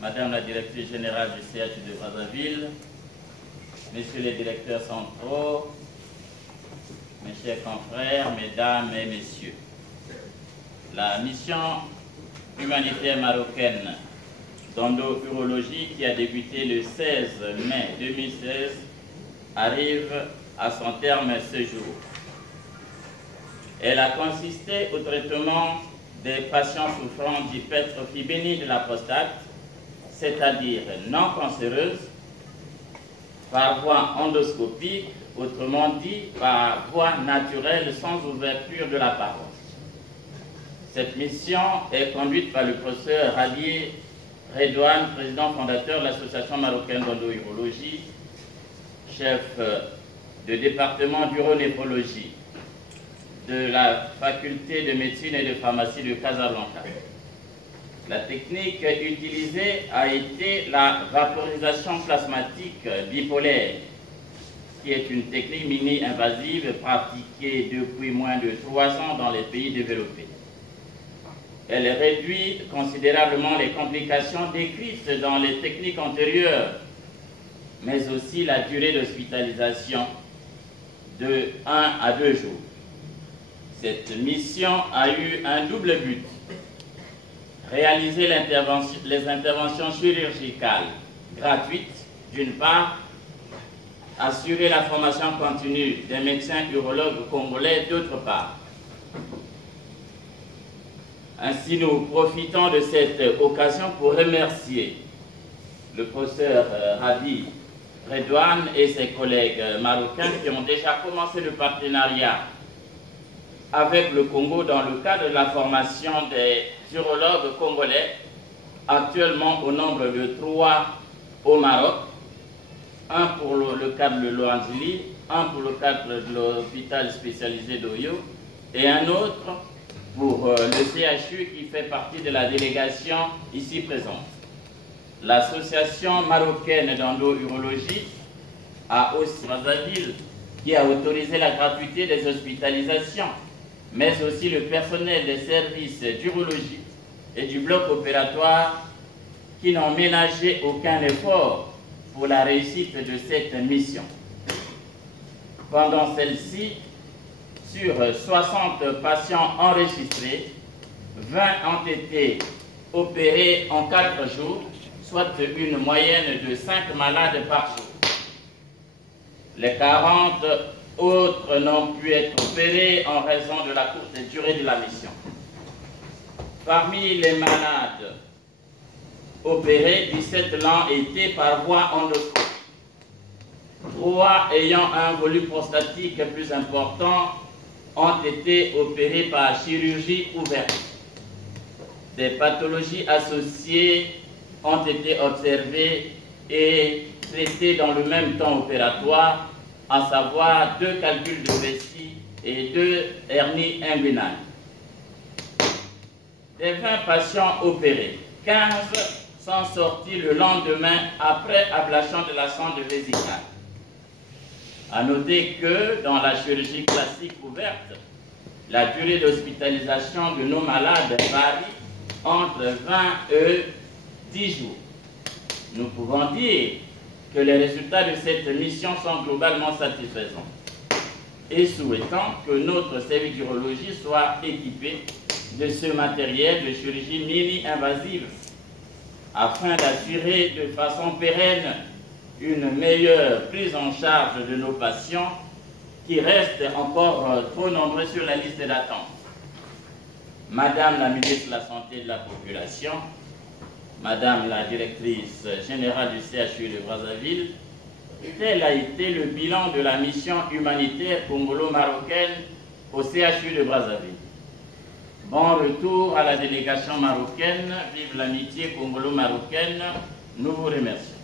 Madame la directrice générale du CHU de Brazzaville, Messieurs les directeurs centraux, mes chers confrères, mesdames et messieurs, la mission humanitaire marocaine d'endourologie qui a débuté le 16 mai 2016 arrive à son terme ce jour. Elle a consisté au traitement des patients souffrant d'hypertrophie bénigne de la prostate, c'est-à-dire non cancéreuse, par voie endoscopique, autrement dit par voie naturelle sans ouverture de la paroi. Cette mission est conduite par le professeur Hadi Redouane, président fondateur de l'Association marocaine d'endourologie, chef de département d'uronéphrologie de la faculté de médecine et de pharmacie de Casablanca. La technique utilisée a été la vaporisation plasmatique bipolaire, qui est une technique mini-invasive pratiquée depuis moins de 3 ans dans les pays développés. Elle réduit considérablement les complications décrites dans les techniques antérieures, mais aussi la durée d'hospitalisation de 1 à 2 jours. Cette mission a eu un double but: réaliser les interventions chirurgicales gratuites, d'une part, assurer la formation continue des médecins urologues congolais, d'autre part. Ainsi, nous profitons de cette occasion pour remercier le professeur Hadi Redouane et ses collègues marocains qui ont déjà commencé le partenariat avec le Congo dans le cadre de la formation des urologues congolais, actuellement au nombre de 3 au Maroc, un pour le cadre de l'Oanzili, un pour le cadre de l'hôpital spécialisé d'Oyo et un autre pour le CHU qui fait partie de la délégation ici présente. L'association marocaine d'endourologie a aussi Brazzaville qui a autorisé la gratuité des hospitalisations, mais aussi le personnel des services d'urologie et du bloc opératoire qui n'ont ménagé aucun effort pour la réussite de cette mission. Pendant celle-ci, sur 60 patients enregistrés, 20 ont été opérés en 4 jours, soit une moyenne de 5 malades par jour. Les 40 autres n'ont pu être opérés en raison de la courte durée de la mission. Parmi les malades opérés, 17 l'ont été par voie endoscopique. 3 ayant un volume prostatique plus important ont été opérés par chirurgie ouverte. Des pathologies associées ont été observées et traitées dans le même temps opératoire, à savoir 2 calculs de vessie et 2 hernies inguinales. Des 20 patients opérés, 15 sont sortis le lendemain après ablation de la sonde vésicale. À noter que dans la chirurgie classique ouverte, la durée d'hospitalisation de nos malades varie entre 20 et 10 jours. Nous pouvons dire que les résultats de cette mission sont globalement satisfaisants et souhaitons que notre service d'urologie soit équipé de ce matériel de chirurgie mini-invasive afin d'assurer de façon pérenne une meilleure prise en charge de nos patients qui restent encore trop nombreux sur la liste d'attente. Madame la ministre de la Santé et de la Population, Madame la directrice générale du CHU de Brazzaville, tel a été le bilan de la mission humanitaire congolo-marocaine au CHU de Brazzaville. Bon retour à la délégation marocaine, vive l'amitié congolo-marocaine, nous vous remercions.